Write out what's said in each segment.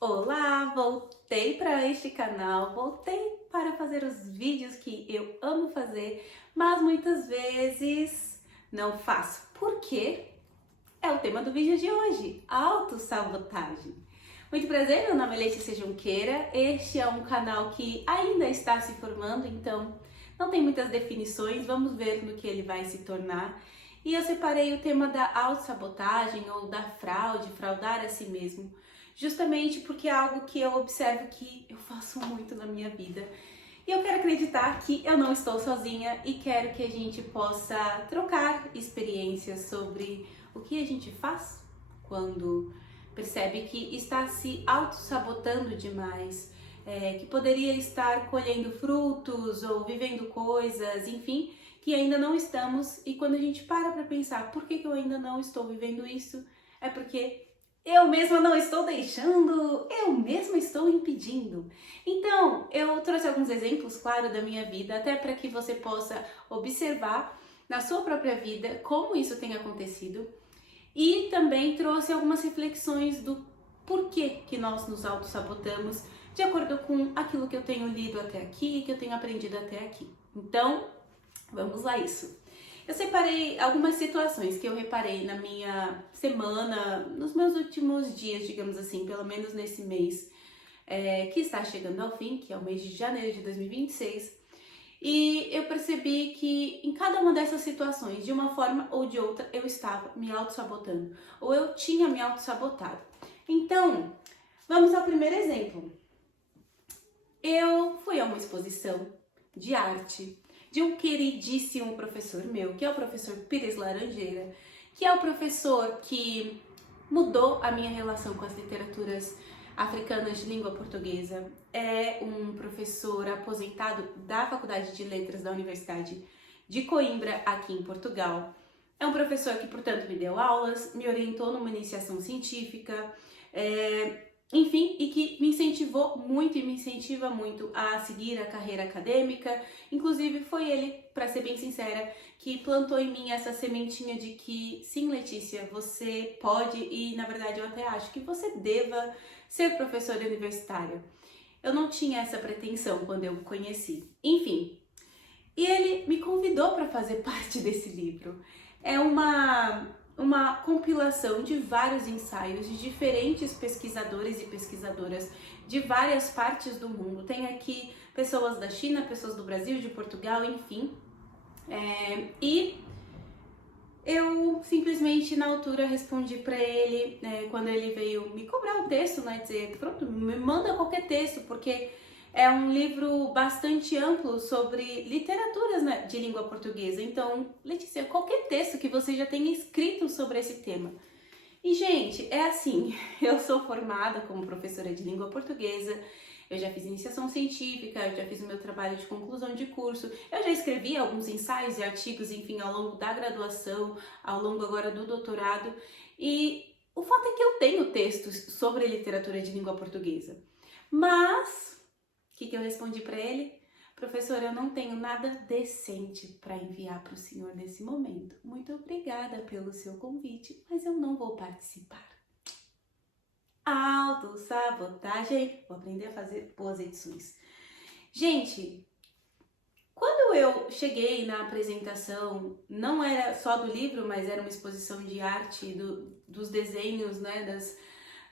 Olá, voltei para este canal, voltei para fazer os vídeos que eu amo fazer, mas muitas vezes não faço. Por quê? É o tema do vídeo de hoje, autossabotagem. Muito prazer, meu nome é Letícia Junqueira, este é um canal que ainda está se formando, então não tem muitas definições, vamos ver no que ele vai se tornar. E eu separei o tema da autossabotagem ou da fraude, fraudar a si mesmo, justamente porque é algo que eu observo que eu faço muito na minha vida. E eu quero acreditar que eu não estou sozinha e quero que a gente possa trocar experiências sobre o que a gente faz quando percebe que está se auto-sabotando demais, que poderia estar colhendo frutos ou vivendo coisas, enfim, que ainda não estamos. E quando a gente para pensar por que eu ainda não estou vivendo isso, é porque eu mesma não estou deixando, eu mesma estou impedindo. Então, eu trouxe alguns exemplos, claro, da minha vida, até para que você possa observar na sua própria vida como isso tem acontecido. E também trouxe algumas reflexões do porquê que nós nos auto-sabotamos, de acordo com aquilo que eu tenho lido até aqui, que eu tenho aprendido até aqui. Então, vamos lá isso. Eu separei algumas situações que eu reparei na minha semana, nos meus últimos dias, digamos assim, pelo menos nesse mês que está chegando ao fim, que é o mês de janeiro de 2026. E eu percebi que em cada uma dessas situações, de uma forma ou de outra, eu estava me auto-sabotando, ou eu tinha me auto-sabotado. Então, vamos ao primeiro exemplo. Eu fui a uma exposição de arte de um queridíssimo professor meu, que é o professor Pires Laranjeira, que é o professor que mudou a minha relação com as literaturas africanas de língua portuguesa. É um professor aposentado da Faculdade de Letras da Universidade de Coimbra, aqui em Portugal. É um professor que, portanto, me deu aulas, me orientou numa iniciação científica, enfim, e que me incentivou muito e me incentiva muito a seguir a carreira acadêmica. Inclusive foi ele, para ser bem sincera, que plantou em mim essa sementinha de que sim, Letícia, você pode e na verdade eu até acho que você deva ser professora universitária. Eu não tinha essa pretensão quando eu o conheci. Enfim, e ele me convidou para fazer parte desse livro. É uma compilação de vários ensaios de diferentes pesquisadores e pesquisadoras de várias partes do mundo. Tem aqui pessoas da China, pessoas do Brasil, de Portugal, enfim. E eu simplesmente na altura respondi para ele, quando ele veio me cobrar o texto, né, dizer, pronto, me manda qualquer texto, porque é um livro bastante amplo sobre literaturas, né, de língua portuguesa. Então, Letícia, qualquer texto que você já tenha escrito sobre esse tema. E, gente, é assim, eu sou formada como professora de língua portuguesa, eu já fiz iniciação científica, eu já fiz o meu trabalho de conclusão de curso, eu já escrevi alguns ensaios e artigos, enfim, ao longo da graduação, ao longo agora do doutorado, e o fato é que eu tenho textos sobre literatura de língua portuguesa. Mas, o que eu respondi para ele? Professora, eu não tenho nada decente para enviar para o senhor nesse momento. Muito obrigada pelo seu convite, mas eu não vou participar. Autossabotagem. Vou aprender a fazer boas edições. Gente, quando eu cheguei na apresentação, não era só do livro, mas era uma exposição de arte, dos desenhos, né,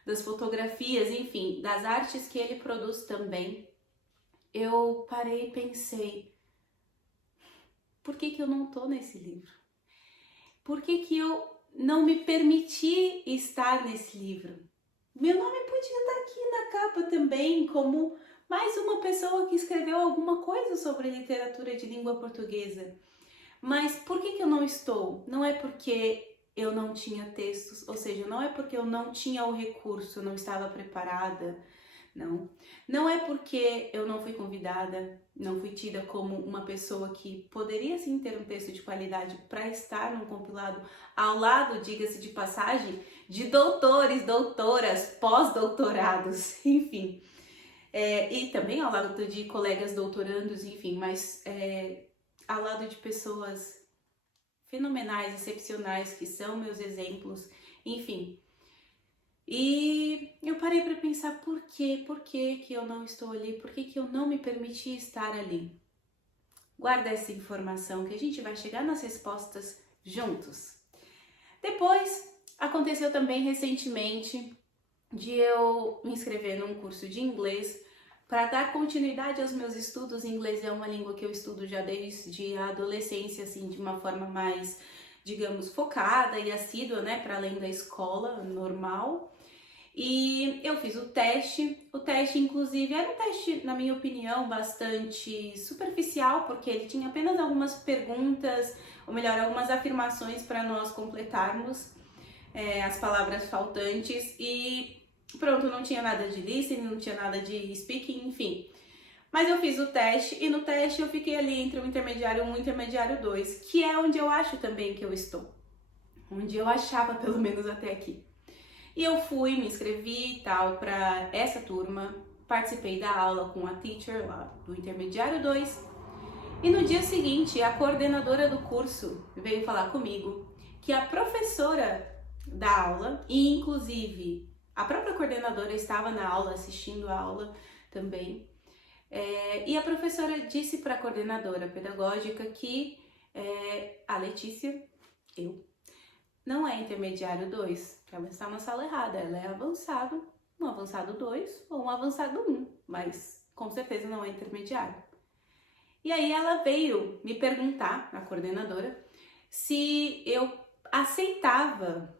das fotografias, enfim, das artes que ele produz também. Eu parei e pensei, por que eu não tô nesse livro? Por que eu não me permiti estar nesse livro? Meu nome podia estar aqui na capa também, como mais uma pessoa que escreveu alguma coisa sobre literatura de língua portuguesa. Mas por que eu não estou? Não é porque eu não tinha textos, ou seja, não é porque eu não tinha o recurso, eu não estava preparada, não. Não é porque eu não fui convidada, não fui tida como uma pessoa que poderia sim ter um texto de qualidade para estar num compilado ao lado, diga-se de passagem, de doutores, doutoras, pós-doutorados, enfim. E também ao lado de colegas doutorandos, enfim, mas ao lado de pessoas fenomenais, excepcionais, que são meus exemplos, enfim. E eu parei para pensar por quê? Por que que eu não estou ali? Por que que eu não me permiti estar ali? Guarda essa informação que a gente vai chegar nas respostas juntos. Depois, aconteceu também recentemente de eu me inscrever num curso de inglês para dar continuidade aos meus estudos. Inglês é uma língua que eu estudo já desde a adolescência, assim, de uma forma mais, digamos, focada e assídua, né, para além da escola normal. E eu fiz o teste inclusive era um teste, na minha opinião, bastante superficial, porque ele tinha apenas algumas perguntas, ou melhor, algumas afirmações para nós completarmos as palavras faltantes e pronto, não tinha nada de listening, não tinha nada de speaking, enfim. Mas eu fiz o teste e no teste eu fiquei ali entre o intermediário 1 e o intermediário 2, que é onde eu acho também que eu estou, onde eu achava pelo menos até aqui. E eu fui, me inscrevi e tal para essa turma, participei da aula com a teacher lá do intermediário 2 e no dia seguinte a coordenadora do curso veio falar comigo que a professora da aula, e inclusive a própria coordenadora estava na aula, assistindo a aula também, e a professora disse para a coordenadora pedagógica que a Letícia, eu, não é intermediário 2, que ela está na sala errada, ela é avançado, um avançado 2 ou um avançado 1, mas com certeza não é intermediário. E aí ela veio me perguntar, a coordenadora, se eu aceitava,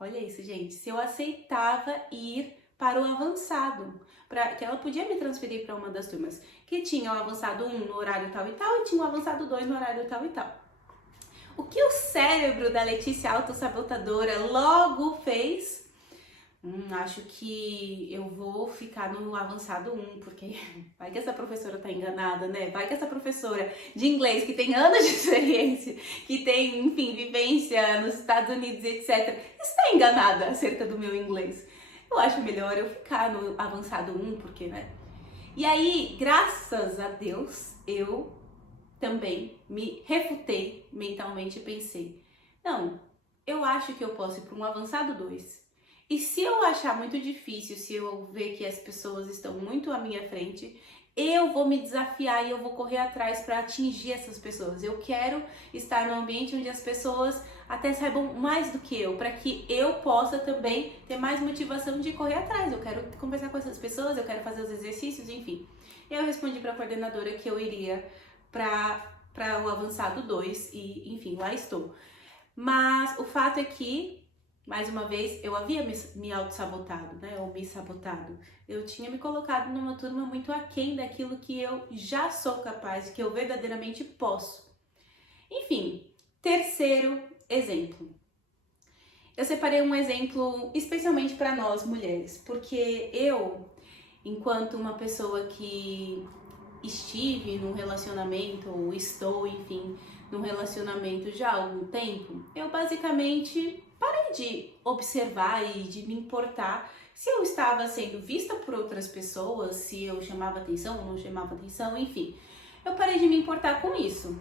olha isso gente, se eu aceitava ir para o avançado, que ela podia me transferir para uma das turmas, que tinha o avançado 1 no horário tal e tal, e tinha o avançado 2 no horário tal e tal. O que o cérebro da Letícia autossabotadora logo fez? Acho que eu vou ficar no avançado 1, porque vai que essa professora tá enganada, né? Vai que essa professora de inglês, que tem anos de experiência, que tem, enfim, vivência nos Estados Unidos, etc., está enganada acerca do meu inglês. Eu acho melhor eu ficar no avançado 1, porque, né? E aí, graças a Deus, eu também me refutei mentalmente e pensei, não, eu acho que eu posso ir para um avançado 2. E se eu achar muito difícil, se eu ver que as pessoas estão muito à minha frente, eu vou me desafiar e eu vou correr atrás para atingir essas pessoas. Eu quero estar num ambiente onde as pessoas até saibam mais do que eu, para que eu possa também ter mais motivação de correr atrás. Eu quero conversar com essas pessoas, eu quero fazer os exercícios, enfim. Eu respondi para a coordenadora que eu iria para o avançado 2 e, enfim, lá estou. Mas o fato é que, mais uma vez, eu havia me auto-sabotado, né, ou me sabotado. Eu tinha me colocado numa turma muito aquém daquilo que eu já sou capaz, que eu verdadeiramente posso. Enfim, terceiro exemplo. Eu separei um exemplo especialmente para nós mulheres, porque eu, enquanto uma pessoa que estive num relacionamento, ou estou, enfim, num relacionamento já há algum tempo, eu basicamente parei de observar e de me importar se eu estava sendo vista por outras pessoas, se eu chamava atenção ou não chamava atenção, enfim. Eu parei de me importar com isso.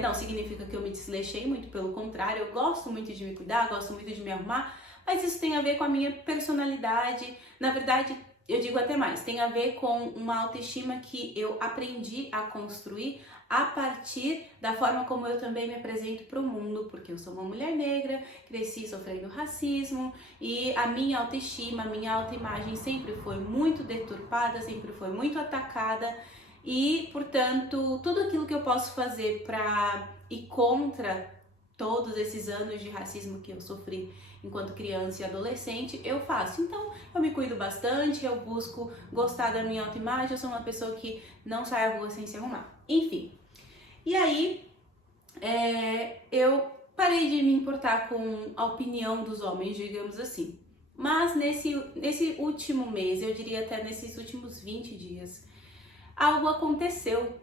Não significa que eu me desleixei, muito pelo contrário, eu gosto muito de me cuidar, gosto muito de me arrumar, mas isso tem a ver com a minha personalidade, na verdade, eu digo até mais, tem a ver com uma autoestima que eu aprendi a construir a partir da forma como eu também me apresento para o mundo, porque eu sou uma mulher negra, cresci sofrendo racismo e a minha autoestima, a minha autoimagem sempre foi muito deturpada, sempre foi muito atacada e, portanto, tudo aquilo que eu posso fazer para ir contra todos esses anos de racismo que eu sofri enquanto criança e adolescente, eu faço. Então, eu me cuido bastante, eu busco gostar da minha autoimagem, eu sou uma pessoa que não sai à rua sem se arrumar. Enfim, e aí eu parei de me importar com a opinião dos homens, digamos assim. Mas nesse último mês, eu diria até nesses últimos 20 dias, algo aconteceu.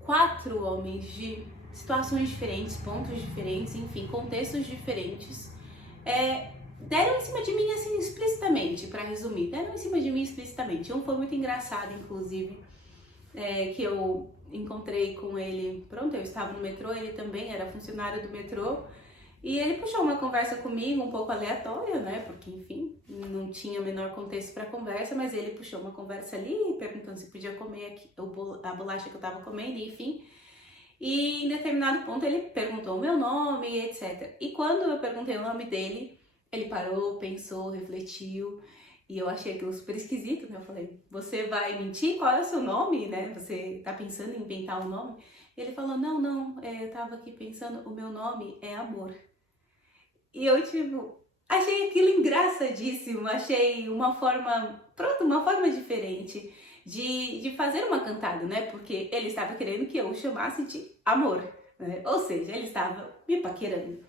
4 homens de situações diferentes, pontos diferentes, enfim, contextos diferentes, deram em cima de mim assim explicitamente, para resumir, deram em cima de mim explicitamente. Um foi muito engraçado, inclusive, que eu encontrei com ele, pronto, eu estava no metrô, ele também era funcionário do metrô, E ele puxou uma conversa comigo um pouco aleatória, né? Porque, enfim, não tinha o menor contexto para conversa, mas ele puxou uma conversa ali, perguntando se podia comer a bolacha que eu tava comendo, enfim. E em determinado ponto ele perguntou o meu nome, etc. E quando eu perguntei o nome dele, ele parou, pensou, refletiu. E eu achei aquilo super esquisito, né? Eu falei, você vai mentir? Qual é o seu nome, né? Você tá pensando em inventar um nome? E ele falou, não, eu tava aqui pensando, o meu nome é Amor. E eu, tipo, achei aquilo engraçadíssimo, achei uma forma, pronto, uma forma diferente de fazer uma cantada, né? Porque ele estava querendo que eu o chamasse de amor, né? Ou seja, ele estava me paquerando.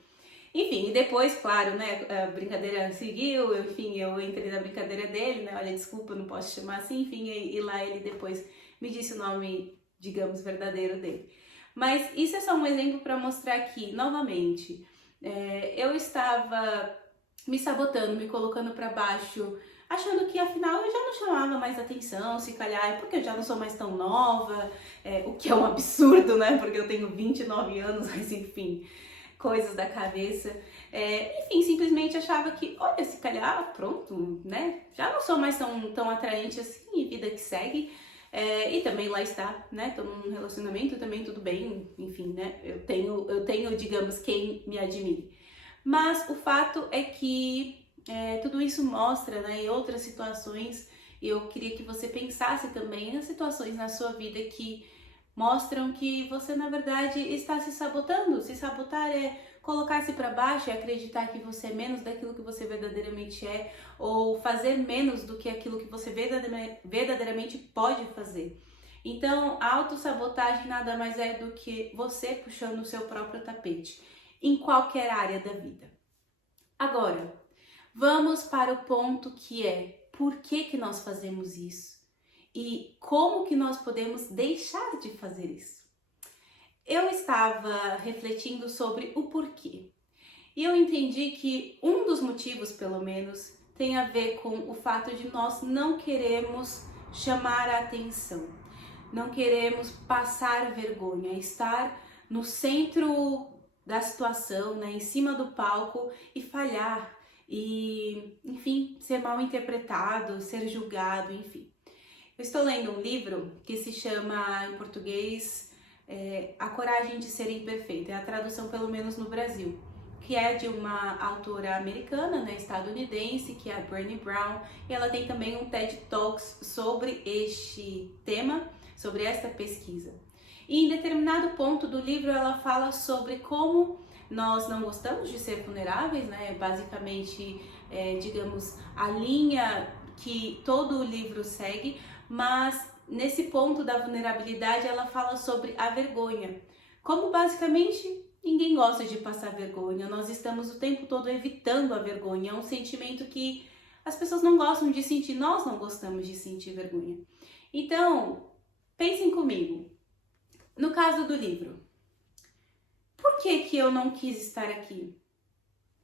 Enfim, e depois, claro, né, a brincadeira seguiu, enfim, eu entrei na brincadeira dele, né? Olha, desculpa, eu não posso chamar assim, enfim, e lá ele depois me disse o nome, digamos, verdadeiro dele. Mas isso é só um exemplo para mostrar que, novamente, eu estava me sabotando, me colocando para baixo, achando que afinal eu já não chamava mais atenção, se calhar é porque eu já não sou mais tão nova, o que é um absurdo, né? Porque eu tenho 29 anos, mas enfim, coisas da cabeça. Enfim, simplesmente achava que, olha, se calhar, pronto, né? Já não sou mais tão atraente assim, e vida que segue. E também lá está, né? Tô num relacionamento também, tudo bem, enfim, né? Eu tenho, digamos, quem me admire. Mas o fato é que tudo isso mostra, né, em outras situações, eu queria que você pensasse também nas situações na sua vida que mostram que você, na verdade, está se sabotando. Se sabotar é colocar-se para baixo e acreditar que você é menos daquilo que você verdadeiramente é, ou fazer menos do que aquilo que você verdadeiramente pode fazer. Então, a autossabotagem nada mais é do que você puxando o seu próprio tapete, em qualquer área da vida. Agora, vamos para o ponto que é, por que nós fazemos isso? E como que nós podemos deixar de fazer isso? Eu estava refletindo sobre o porquê. E eu entendi que um dos motivos, pelo menos, tem a ver com o fato de nós não queremos chamar a atenção. Não queremos passar vergonha, estar no centro da situação, né, em cima do palco e falhar e, enfim, ser mal interpretado, ser julgado, enfim. Eu estou lendo um livro que se chama, em português, A Coragem de Ser Imperfeito, é a tradução pelo menos no Brasil, que é de uma autora americana, né, estadunidense, que é a Brené Brown, e ela tem também um TED Talks sobre este tema, sobre esta pesquisa. E em determinado ponto do livro ela fala sobre como nós não gostamos de ser vulneráveis, né? Basicamente, digamos, a linha que todo o livro segue, mas nesse ponto da vulnerabilidade ela fala sobre a vergonha. Como basicamente ninguém gosta de passar vergonha, nós estamos o tempo todo evitando a vergonha, é um sentimento que as pessoas não gostam de sentir, nós não gostamos de sentir vergonha. Então, pensem comigo, no caso do livro, por que eu não quis estar aqui?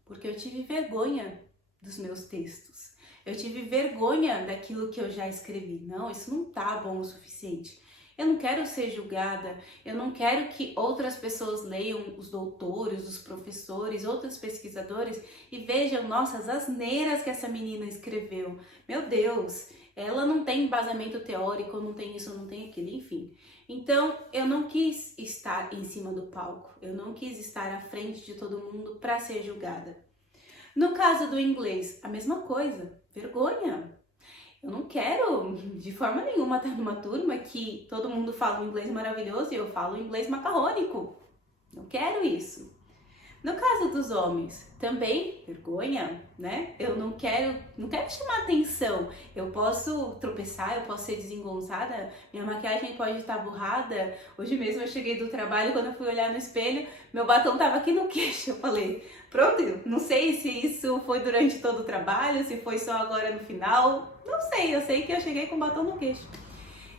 Porque eu tive vergonha dos meus textos. Eu tive vergonha daquilo que eu já escrevi. Não, isso não tá bom o suficiente. Eu não quero ser julgada, eu não quero que outras pessoas leiam, os doutores, os professores, outros pesquisadores e vejam, nossa, as asneiras que essa menina escreveu. Meu Deus, ela não tem embasamento teórico, não tem isso, não tem aquilo, enfim. Então, eu não quis estar em cima do palco, eu não quis estar à frente de todo mundo para ser julgada. No caso do inglês, a mesma coisa, vergonha. Eu não quero, de forma nenhuma, estar numa turma que todo mundo fala um inglês maravilhoso e eu falo um inglês macarrônico. Não quero isso. No caso dos homens, também vergonha, né? Eu não quero chamar atenção. Eu posso tropeçar, eu posso ser desengonçada, minha maquiagem pode estar borrada. Hoje mesmo eu cheguei do trabalho, quando eu fui olhar no espelho, meu batom tava aqui no queixo. Eu falei, pronto, não sei se isso foi durante todo o trabalho, se foi só agora no final. Não sei, eu sei que eu cheguei com batom no queixo.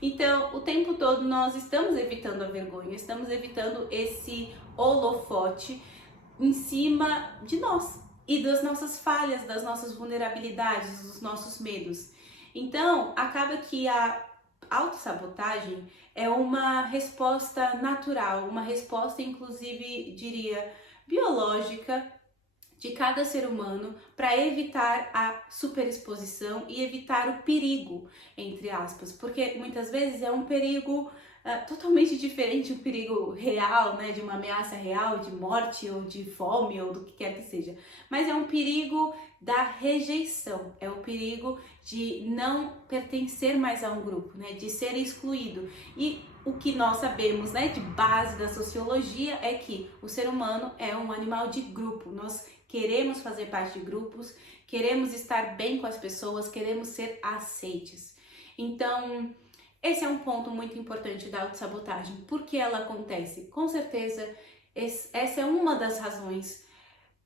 Então, o tempo todo nós estamos evitando a vergonha, estamos evitando esse holofote em cima de nós e das nossas falhas, das nossas vulnerabilidades, dos nossos medos. Então, acaba que a autossabotagem é uma resposta natural, uma resposta, inclusive, diria, biológica de cada ser humano para evitar a superexposição e evitar o perigo, entre aspas, porque muitas vezes é um perigo totalmente diferente do perigo real, né, de uma ameaça real, de morte ou de fome ou do que quer que seja, mas é um perigo da rejeição, é o perigo de não pertencer mais a um grupo, né, de ser excluído. E o que nós sabemos, né, de base da sociologia é que o ser humano é um animal de grupo. Nós queremos fazer parte de grupos, queremos estar bem com as pessoas, queremos ser aceites. Então, esse é um ponto muito importante da autossabotagem. Por que ela acontece? Com certeza, essa é uma das razões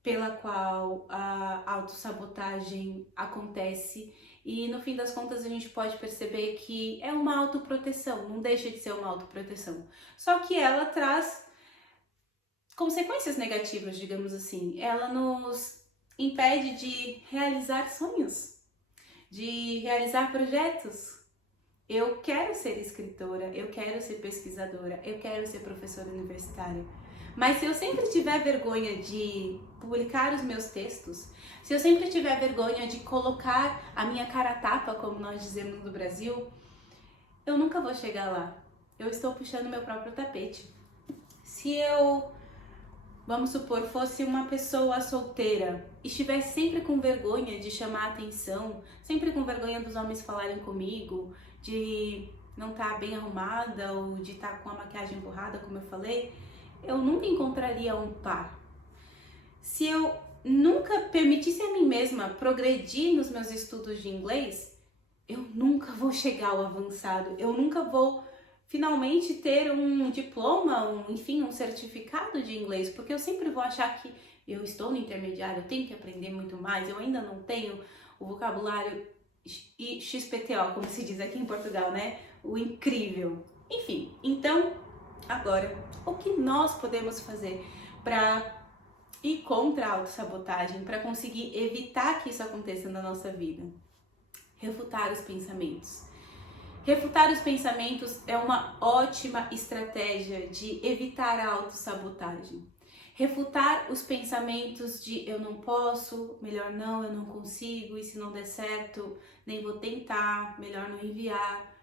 pela qual a autossabotagem acontece, e no fim das contas a gente pode perceber que é uma autoproteção, não deixa de ser uma autoproteção. Só que ela traz consequências negativas, digamos assim. Ela nos impede de realizar sonhos, de realizar projetos. Eu quero ser escritora, eu quero ser pesquisadora, eu quero ser professora universitária. Mas se eu sempre tiver vergonha de publicar os meus textos, se eu sempre tiver vergonha de colocar a minha cara a tapa, como nós dizemos no Brasil, eu nunca vou chegar lá. Eu estou puxando meu próprio tapete. Se eu, vamos supor, fosse uma pessoa solteira e estivesse sempre com vergonha de chamar atenção, sempre com vergonha dos homens falarem comigo, de não estar bem arrumada ou de estar com a maquiagem borrada, como eu falei, eu nunca encontraria um par. Se eu nunca permitisse a mim mesma progredir nos meus estudos de inglês, eu nunca vou chegar ao avançado, eu nunca vou finalmente ter um diploma, enfim, um certificado de inglês, porque eu sempre vou achar que eu estou no intermediário, eu tenho que aprender muito mais, eu ainda não tenho o vocabulário XPTO, como se diz aqui em Portugal, né? O incrível. Enfim, então, agora, o que nós podemos fazer para ir contra a autossabotagem, para conseguir evitar que isso aconteça na nossa vida? Refutar os pensamentos. Refutar os pensamentos é uma ótima estratégia de evitar a autossabotagem. Refutar os pensamentos de eu não posso, melhor não, eu não consigo, e se não der certo, nem vou tentar, melhor não enviar.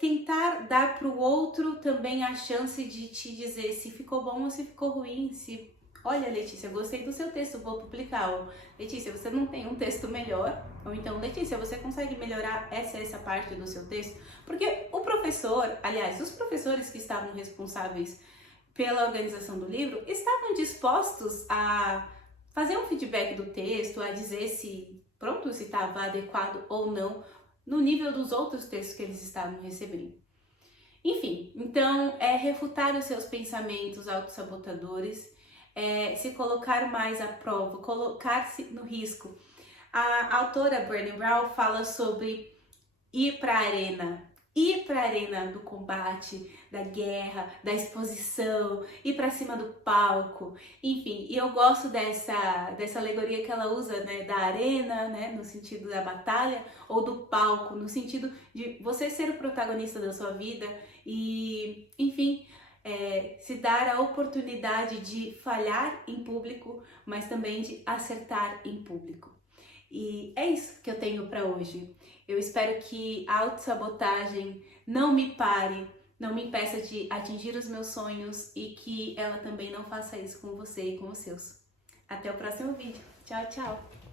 Tentar dar para o outro também a chance de te dizer se ficou bom ou se ficou ruim, se olha, Letícia, gostei do seu texto, vou publicar. Ou, Letícia, você não tem um texto melhor? Ou então, Letícia, você consegue melhorar essa parte do seu texto? Porque o professor, aliás, os professores que estavam responsáveis pela organização do livro, estavam dispostos a fazer um feedback do texto, a dizer se estava adequado ou não no nível dos outros textos que eles estavam recebendo. Enfim, então é refutar os seus pensamentos autossabotadores, se colocar mais à prova, colocar-se no risco. A autora Brené Brown fala sobre ir para a arena do combate, da guerra, da exposição, ir para cima do palco, enfim. E eu gosto dessa alegoria que ela usa, né, da arena, né, no sentido da batalha, ou do palco, no sentido de você ser o protagonista da sua vida e, enfim, se dar a oportunidade de falhar em público, mas também de acertar em público. E é isso que eu tenho para hoje. Eu espero que a autossabotagem não me pare, não me impeça de atingir os meus sonhos e que ela também não faça isso com você e com os seus. Até o próximo vídeo. Tchau, tchau!